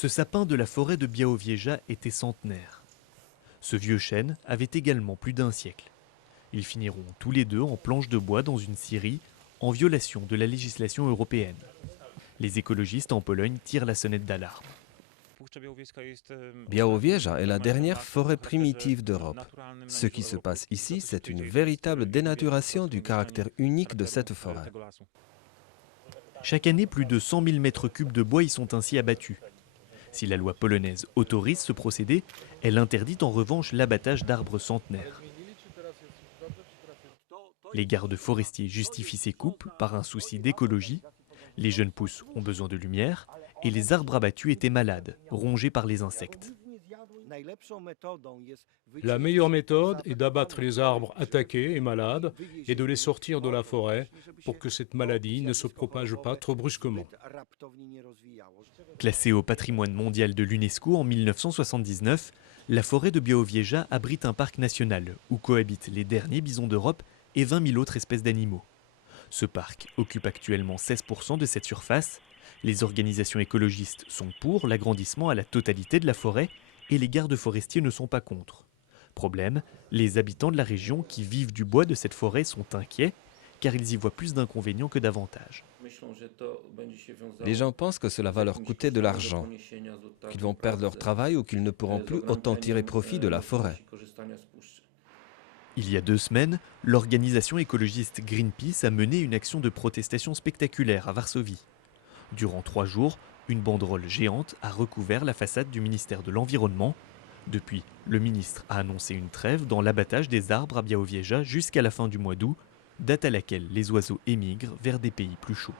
Ce sapin de la forêt de Białowieża était centenaire. Ce vieux chêne avait également plus d'un siècle. Ils finiront tous les deux en planches de bois dans une scierie, en violation de la législation européenne. Les écologistes en Pologne tirent la sonnette d'alarme. Białowieża est la dernière forêt primitive d'Europe. Ce qui se passe ici, c'est une véritable dénaturation du caractère unique de cette forêt. Chaque année, plus de 100 000 mètres cubes de bois y sont ainsi abattus. Si la loi polonaise autorise ce procédé, elle interdit en revanche l'abattage d'arbres centenaires. Les gardes forestiers justifient ces coupes par un souci d'écologie. Les jeunes pousses ont besoin de lumière et les arbres abattus étaient malades, rongés par les insectes. La meilleure méthode est d'abattre les arbres attaqués et malades et de les sortir de la forêt pour que cette maladie ne se propage pas trop brusquement. Classée au patrimoine mondial de l'UNESCO en 1979, la forêt de Białowieża abrite un parc national où cohabitent les derniers bisons d'Europe et 20 000 autres espèces d'animaux. Ce parc occupe actuellement 16% de cette surface. Les organisations écologistes sont pour l'agrandissement à la totalité de la forêt et les gardes forestiers ne sont pas contre. Problème, les habitants de la région qui vivent du bois de cette forêt sont inquiets car ils y voient plus d'inconvénients que d'avantages. Les gens pensent que cela va leur coûter de l'argent, qu'ils vont perdre leur travail ou qu'ils ne pourront plus autant tirer profit de la forêt. Il y a 2 semaines, l'organisation écologiste Greenpeace a mené une action de protestation spectaculaire à Varsovie. Durant 3 jours, une banderole géante a recouvert la façade du ministère de l'Environnement. Depuis, le ministre a annoncé une trêve dans l'abattage des arbres à Białowieża jusqu'à la fin du mois d'août, date à laquelle les oiseaux émigrent vers des pays plus chauds.